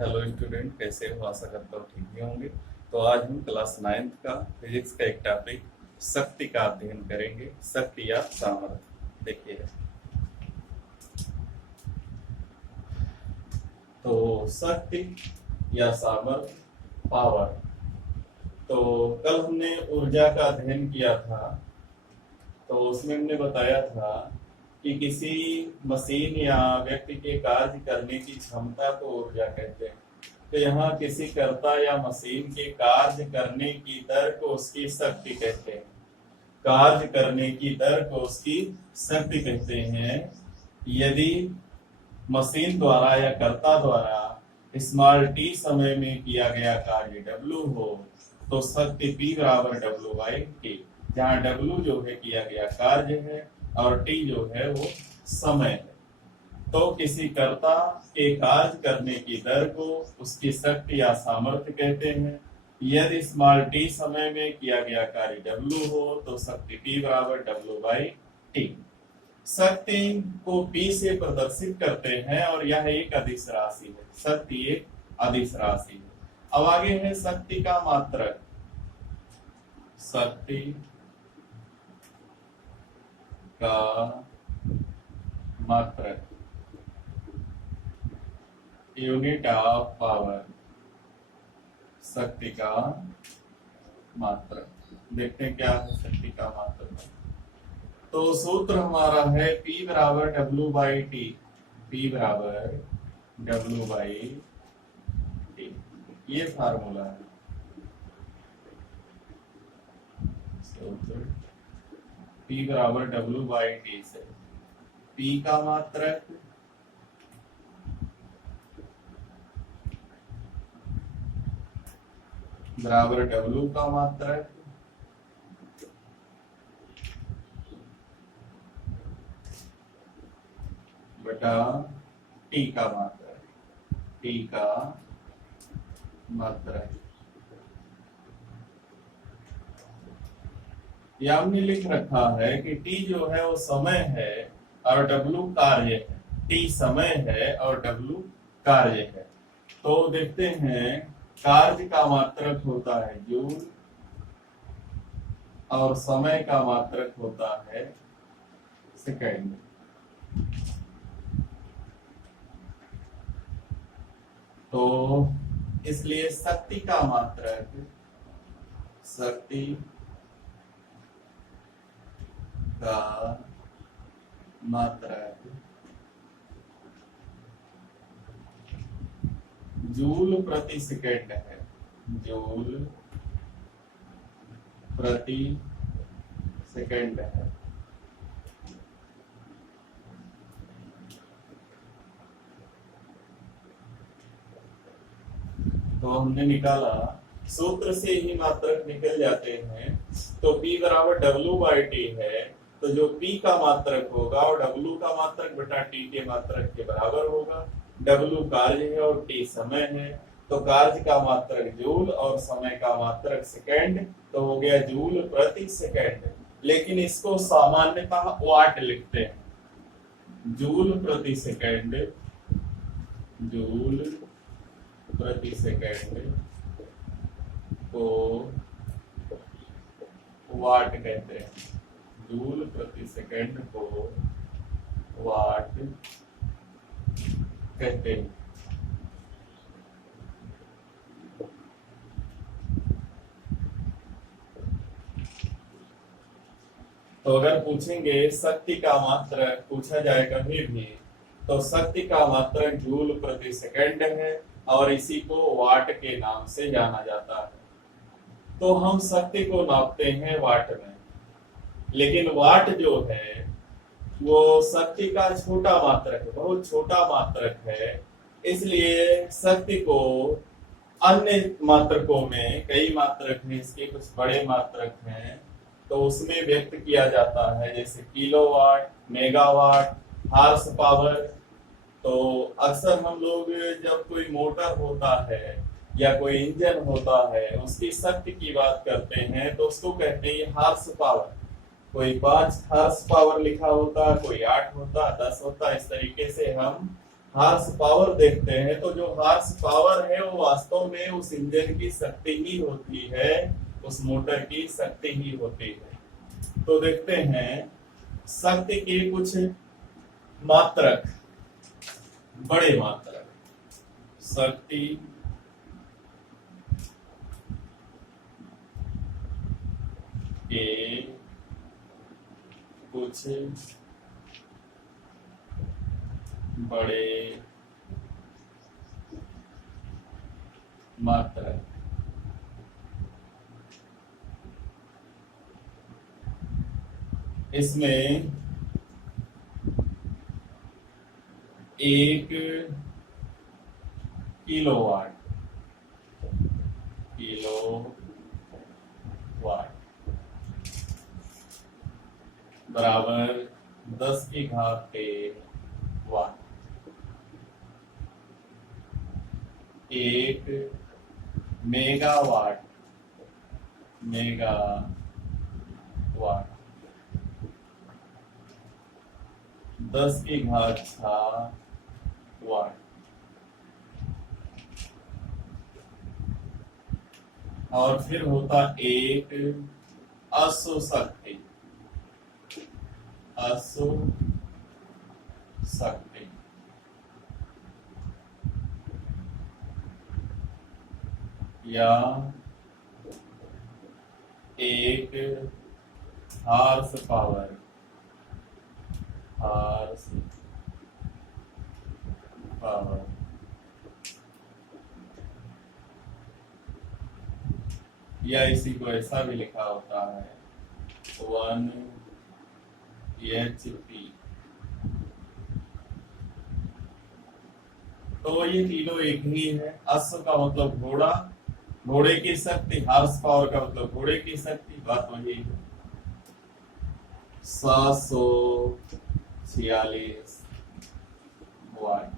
Hello student, कैसे हो? आशा करता हूँ ठीक ही होंगे। तो आज हम क्लास 9th का फिजिक्स का एक टॉपिक शक्ति का अध्ययन करेंगे। शक्ति या सामर्थ्य। देखिए, तो शक्ति या सामर्थ्य, पावर। तो कल हमने ऊर्जा का अध्ययन किया था। तो उसमें हमने बताया था कि किसी मशीन या व्यक्ति के कार्य करने की क्षमता को ऊर्जा कहते हैं। तो यहाँ किसी कर्ता या मशीन के कार्य करने की दर को उसकी शक्ति कहते हैं। कार्य करने की दर को उसकी शक्ति कहते हैं। यदि मशीन द्वारा या कर्ता द्वारा स्मॉल टी समय में किया गया कार्य W हो तो शक्ति P बराबर W/T, जहाँ W जो है किया गया कार्य है और T जो है वो समय है। तो किसी कर्ता के कार्य करने की दर को उसकी शक्ति या सामर्थ्य कहते हैं। यदि स्मॉल t समय में किया गया कार्य W हो तो शक्ति P बराबर W/T। शक्ति को P से प्रदर्शित करते हैं और यह एक अदिश राशि है। शक्ति एक अदिश राशि है। अब आगे है शक्ति का मात्रक। शक्ति का मात्रक, यूनिट ऑफ पावर। शक्ति का मात्रक, देखते हैं क्या है शक्ति का मात्रक। तो सूत्र हमारा है P बराबर W/T। P बराबर W/T, ये फार्मूला है। सूत्र P बराबर W/T से P का मात्रक बराबर W का मात्रक बटा T का मात्रक। T का मात्रक, यह हमने लिख रखा है कि T जो है वो समय है और W कार्य है। T समय है और W कार्य है। तो देखते हैं, कार्य का मात्रक होता है जूल और समय का मात्रक होता है सेकंड। तो इसलिए शक्ति का मात्रक, शक्ति का मात्रक जूल प्रति सेकंड है। जूल प्रति सेकंड है। तो हमने निकाला, सूत्र से ही मात्रक निकल जाते हैं। तो P बराबर W/T है। तो जो P का मात्रक होगा और W का मात्रक बटा T के मात्रक के बराबर होगा। W कार्य है और T समय है। तो कार्य का मात्रक जूल और समय का मात्रक सेकंड, तो हो गया जूल प्रति सेकंड। लेकिन इसको सामान्यतः वाट लिखते हैं। जूल प्रति सेकंड, जूल प्रति सेकंड को वाट कहते हैं। जूल प्रति सेकंड को वाट कहते हैं। तो अगर पूछेंगे शक्ति का मात्रक पूछा जाए कभी भी, तो शक्ति का मात्रक जूल प्रति सेकंड है और इसी को वाट के नाम से जाना जाता है। तो हम शक्ति को नापते हैं वाट में, लेकिन वाट जो है वो शक्ति का छोटा मात्रक है, बहुत छोटा मात्रक है। इसलिए शक्ति को अन्य मात्रकों में, कई मात्रक हैं इसके, कुछ बड़े मात्रक हैं, तो उसमें व्यक्त किया जाता है, जैसे किलोवाट, मेगावाट, हॉर्स पावर। तो अक्सर हम लोग जब कोई मोटर होता है या कोई इंजन होता है उसकी शक्ति की बात करते हैं तो उसको कहते हैं हॉर्स पावर। कोई 5 हॉर्स पावर लिखा होता, कोई 8 होता, 10 होता, इस तरीके से हम हार्स पावर देखते हैं, तो जो हार्स पावर है वो वास्तव में उस इंजन की शक्ति ही होती है, उस मोटर की शक्ति ही होती है। तो देखते हैं शक्ति के कुछ मात्रक, बड़े मात्रक, शक्ति के कुछ बड़े मात्रक। इसमें 1 किलोवाट, बराबर 10⁻³ वाट। 1 मेगावाट, 10⁻⁶ वाट। और फिर होता 1 अश्वशक्ति, या 1 हार्स पावर, या इसी को ऐसा भी लिखा होता है 1 HP। तो ये तीनों एक ही है। अश्व का मतलब घोड़ा, घोड़े की शक्ति, हार्स पावर का मतलब घोड़े की शक्ति, बात वही है। 746 वाट।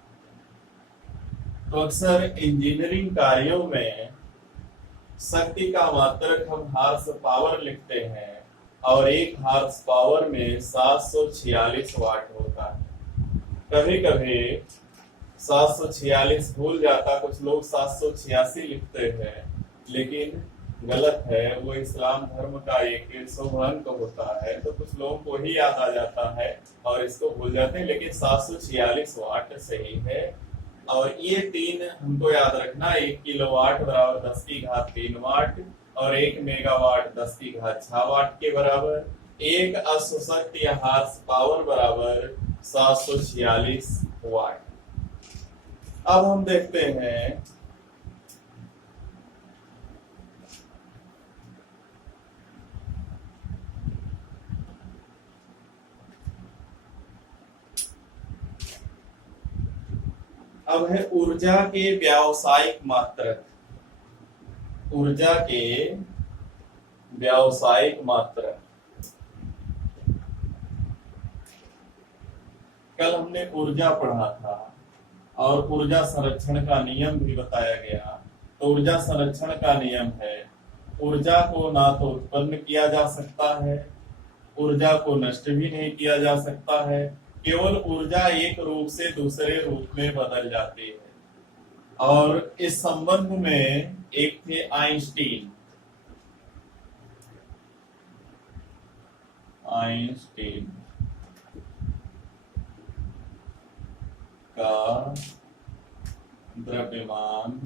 तो अक्सर इंजीनियरिंग कार्यों में शक्ति का मात्रक हम हार्स पावर लिखते हैं, और 1 हार्स पावर में 746 वाट होता है। कभी कभी 746 भूल जाता, कुछ लोग 786 लिखते हैं, लेकिन गलत है। वो इस्लाम धर्म का एक शुभ अंक होता है, तो कुछ लोगों को ही याद आ जाता है और इसको भूल जाते हैं, लेकिन 746 वाट सही है। और ये 3 हमको याद रखना, 1 किलोवाट बराबर 10⁻³ वाट, और 1 मेगावाट 10⁻⁶ वाट के बराबर, 1 अश्वशक्ति या हार्स पावर बराबर 746 वाट। अब हम देखते हैं अब है ऊर्जा के व्यावसायिक मात्रक। ऊर्जा के व्यावसायिक मात्रक। कल हमने ऊर्जा पढ़ा था और ऊर्जा संरक्षण का नियम भी बताया गया। तो ऊर्जा संरक्षण का नियम है, ऊर्जा को ना तो उत्पन्न किया जा सकता है, ऊर्जा को नष्ट भी नहीं किया जा सकता है, केवल ऊर्जा एक रूप से दूसरे रूप में बदल जाती है। और इस संबंध में एक थे आइंस्टीन का द्रव्यमान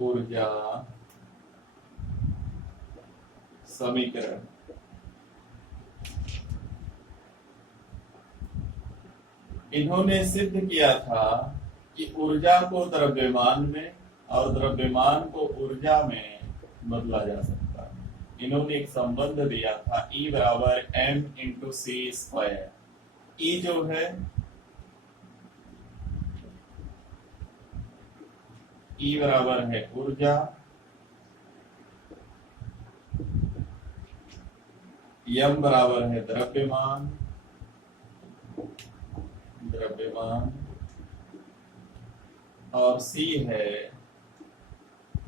ऊर्जा समीकरण। इन्होंने सिद्ध किया था कि ऊर्जा को द्रव्यमान में और द्रव्यमान को ऊर्जा में बदला जा सकता है। इन्होंने एक संबंध दिया था E बराबर m/c²। E जो है E बराबर है ऊर्जा, m बराबर है द्रव्यमान, और c है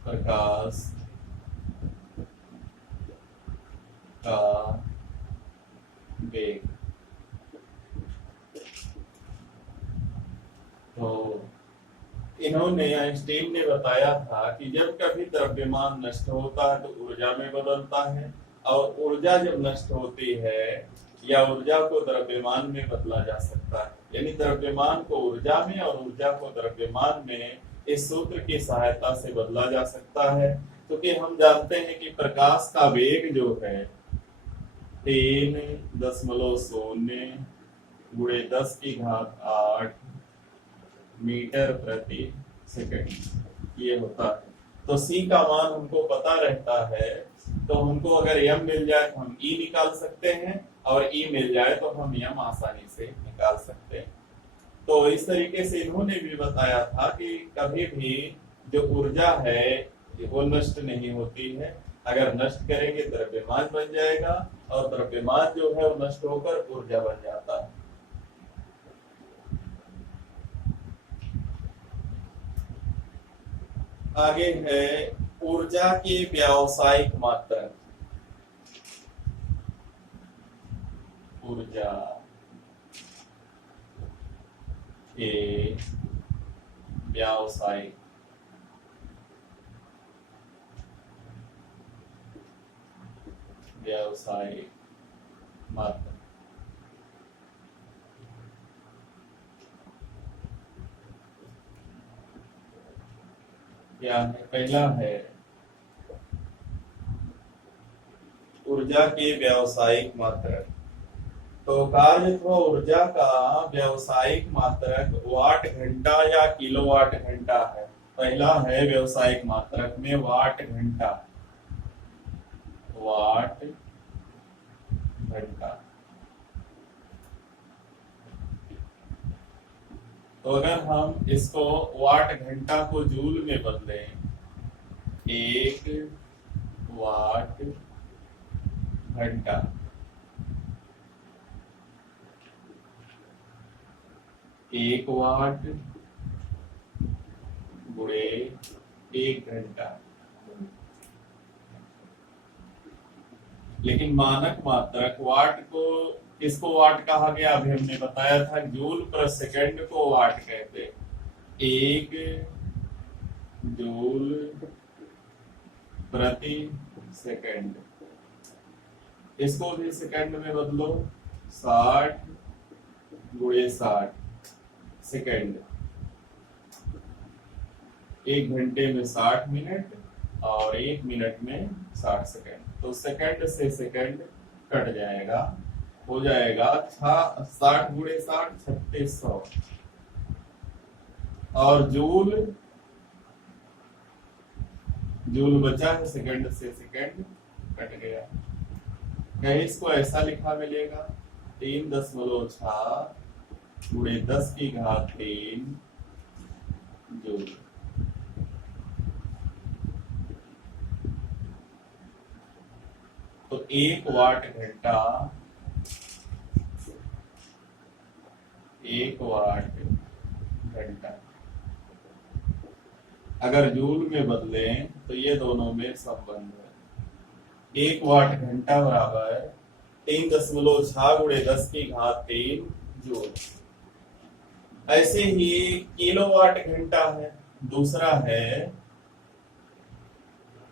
प्रकाश का वेग। इन्होंने आइंस्टीन ने बताया था कि जब कभी द्रव्यमान नष्ट होता है तो ऊर्जा में बदलता है, और ऊर्जा जब नष्ट होती है या ऊर्जा को द्रव्यमान में बदला जा सकता है, यानी द्रव्यमान को ऊर्जा में और ऊर्जा को द्रव्यमान में इस सूत्र की सहायता से बदला जा सकता है। क्योंकि हम जानते हैं कि प्रकाश का वेग जो है 3.0 × 10⁻⁸ मीटर प्रति सेकंड ये होता है। तो सी का मान हमको पता रहता है, तो हमको अगर m मिल जाए तो हम e निकाल सकते हैं, और e मिल जाए तो हम m आसानी से निकाल सकते हैं। तो इस तरीके से इन्होंने भी बताया था कि कभी भी जो ऊर्जा है वो नष्ट नहीं होती है, अगर नष्ट करेंगे द्रव्यमान बन जाएगा, और द्रव्यमान जो है वो नष्ट होकर ऊर्जा बन जाता है। आगे है ऊर्जा की व्यावसायिक मात्रा। ऊर्जा के व्यावसायिक मात्रा। क्या है? पहला है ऊर्जा के व्यावसायिक मात्रक। तो कार्य ऊर्जा का व्यावसायिक मात्रक वाट घंटा या किलोवाट घंटा है। पहला है व्यावसायिक मात्रक में वाट घंटा, वाट घंटा। तो अगर हम इसको वाट घंटा को जूल में बदलें, 1 वाट घंटा, एक वाट गुणे 1 घंटा। लेकिन मानक मात्रक वाट को, किसको वाट कहा गया अभी हमने बताया था, जूल प्रति सेकंड को वाट कहते। 1 जूल प्रति सेकंड, इसको भी सेकंड में बदलो, 60 गुणे 60 सेकंड। 1 घंटे में 60 मिनट और 1 मिनट में 60 सेकंड। तो सेकंड से सेकंड कट जाएगा, हो जाएगा 60 गुणे 60 3600। और जूल, जूल बचा है, सेकंड से सेकंड कट गया। कहीं इसको ऐसा लिखा मिलेगा, 3.6 गुणे 10⁻³ जूल। तो 1 वाट घंटा, 1 वाट घंटा अगर जूल में बदलें तो ये दोनों में संबंध है। 1 वाट घंटा बराबर 3.6 गुणे 10⁻³ जूल। ऐसे ही किलोवाट घंटा है, दूसरा है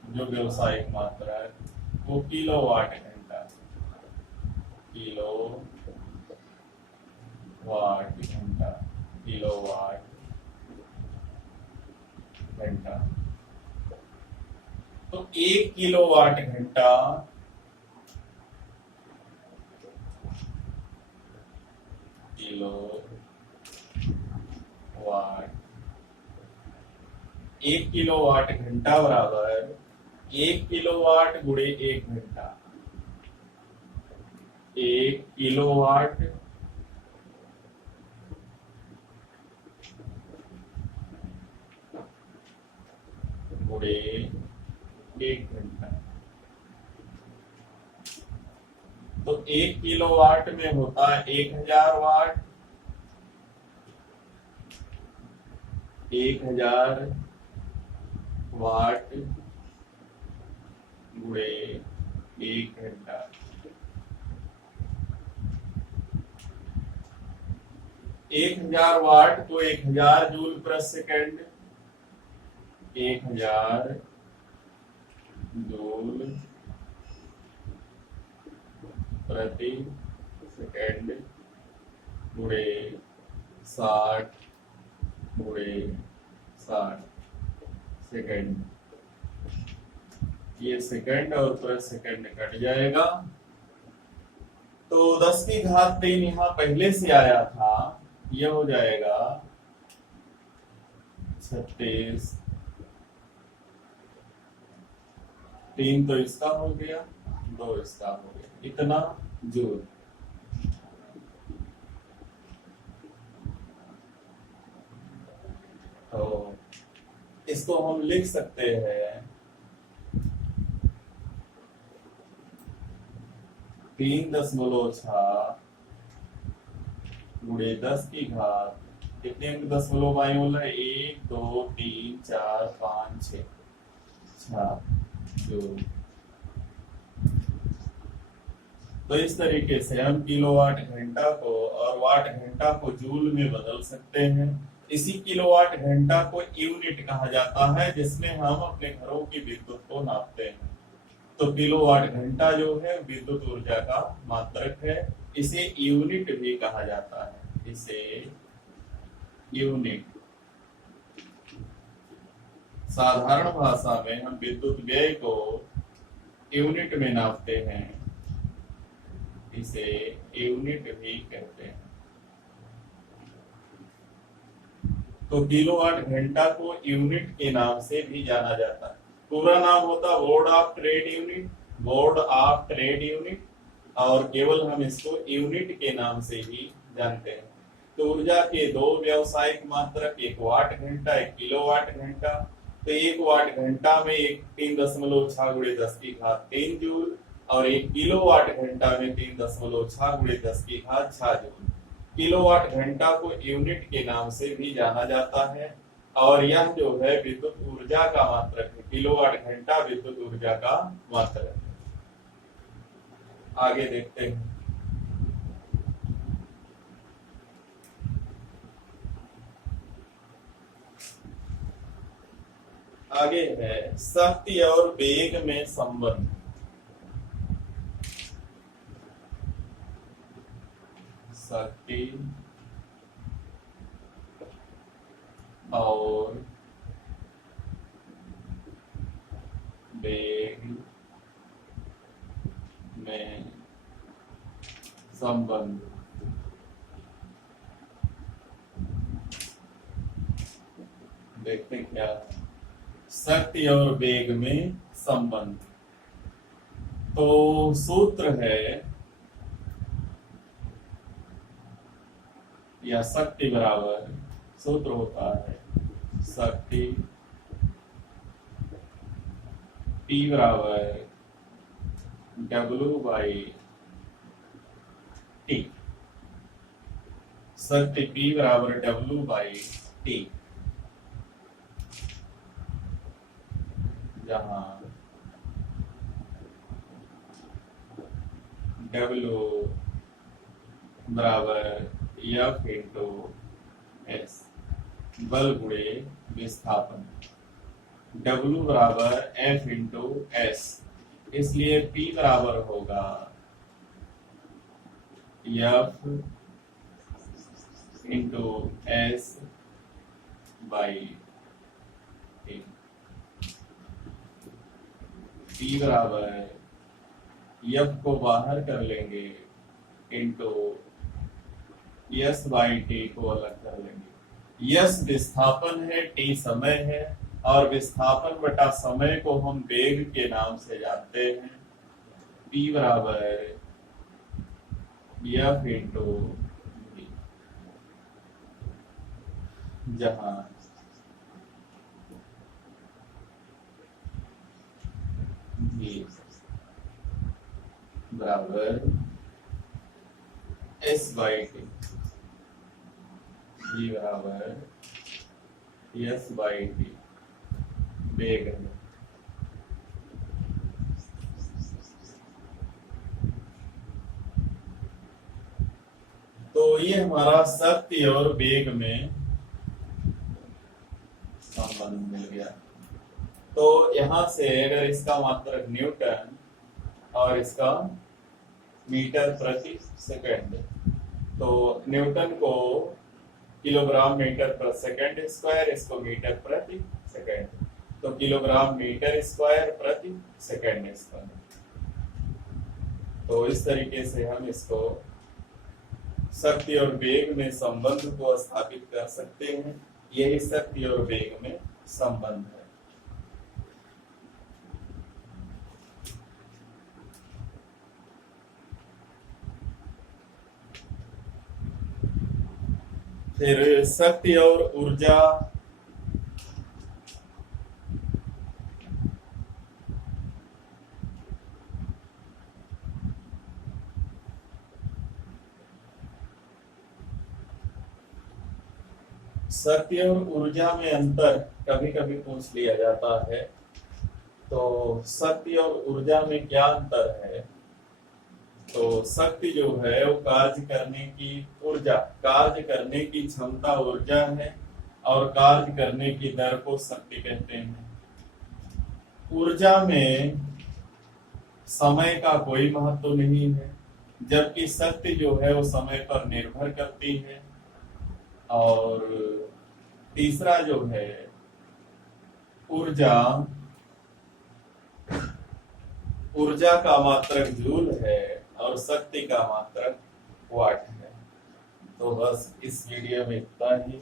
जो व्यवसायिक मात्रा है वो किलोवाट घंटा, किलोवाट घंटा, किलोवाट घंटा। तो 1 किलोवाट घंटा किलोवाट, 1 किलोवाट घंटा बराबर 1 किलोवाट गुणे 1 घंटा। 1 किलोवाट गुणे 1 घंटा। तो 1 किलोवाट में होता है 1000 वाट, 1000 वाट गुणे 1 घंटा। 1000 वाट को 1000 जूल प्रति सेकंड 1000 जूल प्रति सेकेंड गुणे 60 गुणे 60 सेकेंड। ये सेकेंड और प्रति सेकेंड कट जाएगा, तो 10 की घात 3 यहाँ पहले से आया था, यह हो जाएगा 36। 3 तो इसका हो गया, 2 इसका हो गया, इतना जूल। तो इसको हम लिख सकते हैं 3.6 गुणे 10 की घात कितने अंक दशमलव वायुमूल है? 1 2 3 4 5 6 जूल। तो इस तरीके से हम किलोवाट घंटा को और वाट घंटा को जूल में बदल सकते हैं। इसी किलोवाट घंटा को यूनिट कहा जाता है, जिसमें हम अपने घरों की विद्युत को नापते हैं। तो किलोवाट घंटा जो है विद्युत ऊर्जा का मात्रक है, इसे यूनिट भी कहा जाता है, इसे यूनिट। साधारण भाषा में हम विद्युत व्यय को यूनिट में नापते हैं, इसे यूनिट भी कहते हैं। तो किलोवाट घंटा को यूनिट के नाम से भी जाना जाता है। पूरा नाम होता board of trade unit, board of trade unit, और केवल हम इसको यूनिट के नाम से ही जानते हैं। तो ऊर्जा के 2 व्यावसायिक मात्रक, 1 वाट घंटा, 1 किलोवाट घंटा। तो 1 वाट घंटा में 3.6 गुणे 10 की घात 3 जूल, और 1 किलोवाट घंटा में 3.6 गुणे 10 की घात 6 जूल। किलोवाट घंटा को यूनिट के नाम से भी जाना जाता है, और यह जो है विद्युत ऊर्जा का मात्रक है। किलोवाट घंटा विद्युत ऊर्जा का मात्रक है। आगे देखते हैं। आगे है शक्ति और वेग में संबंध। शक्ति और वेग में संबंध। देखते क्या शक्ति और वेग में संबंध। तो सूत्र है, या शक्ति बराबर, सूत्र होता है शक्ति P बराबर W/T। शक्ति P बराबर W/T, जहां W बराबर F इंटू S, बल गुणे विस्थापन। W बराबर F इंटू S, इसलिए P बराबर होगा F into S by T। P बराबर F को बाहर कर लेंगे, इंटू S बाई T को अलग कर लेंगे। S विस्थापन है, T समय है, और विस्थापन बटा समय को हम वेग के नाम से जानते हैं। P बराबर F इंटू V, जहां V बराबर S बाई T, V बराबर S बाई T वेग है। तो ये हमारा शक्ति और वेग में संबंध मिल गया। तो यहां से अगर इसका मात्रक न्यूटन और इसका मीटर प्रति सेकंड, तो न्यूटन को किलोग्राम मीटर पर सेकंड स्क्वायर, इसको मीटर प्रति सेकंड, तो किलोग्राम मीटर स्क्वायर प्रति सेकंड स्क्वायर। तो इस तरीके से हम इसको शक्ति और वेग में संबंध को स्थापित कर सकते हैं। यही शक्ति और वेग में संबंध है। फिर शक्ति और ऊर्जा, शक्ति और ऊर्जा में अंतर कभी कभी पूछ लिया जाता है। तो शक्ति और ऊर्जा में क्या अंतर है? तो शक्ति जो है वो कार्य करने की ऊर्जा, कार्य करने की क्षमता ऊर्जा है, और कार्य करने की दर को शक्ति कहते हैं। ऊर्जा में समय का कोई महत्व नहीं है, जबकि शक्ति जो है वो समय पर निर्भर करती है। और तीसरा जो है ऊर्जा, ऊर्जा का मात्रक जूल है और शक्ति का मात्रक वाट है। तो बस इस वीडियो में इतना ही,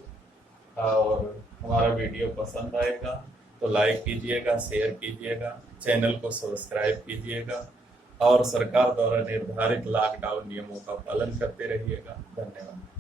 और हमारा वीडियो पसंद आएगा तो लाइक कीजिएगा, शेयर कीजिएगा, चैनल को सब्सक्राइब कीजिएगा, और सरकार द्वारा निर्धारित लॉकडाउन नियमों का पालन करते रहिएगा। धन्यवाद।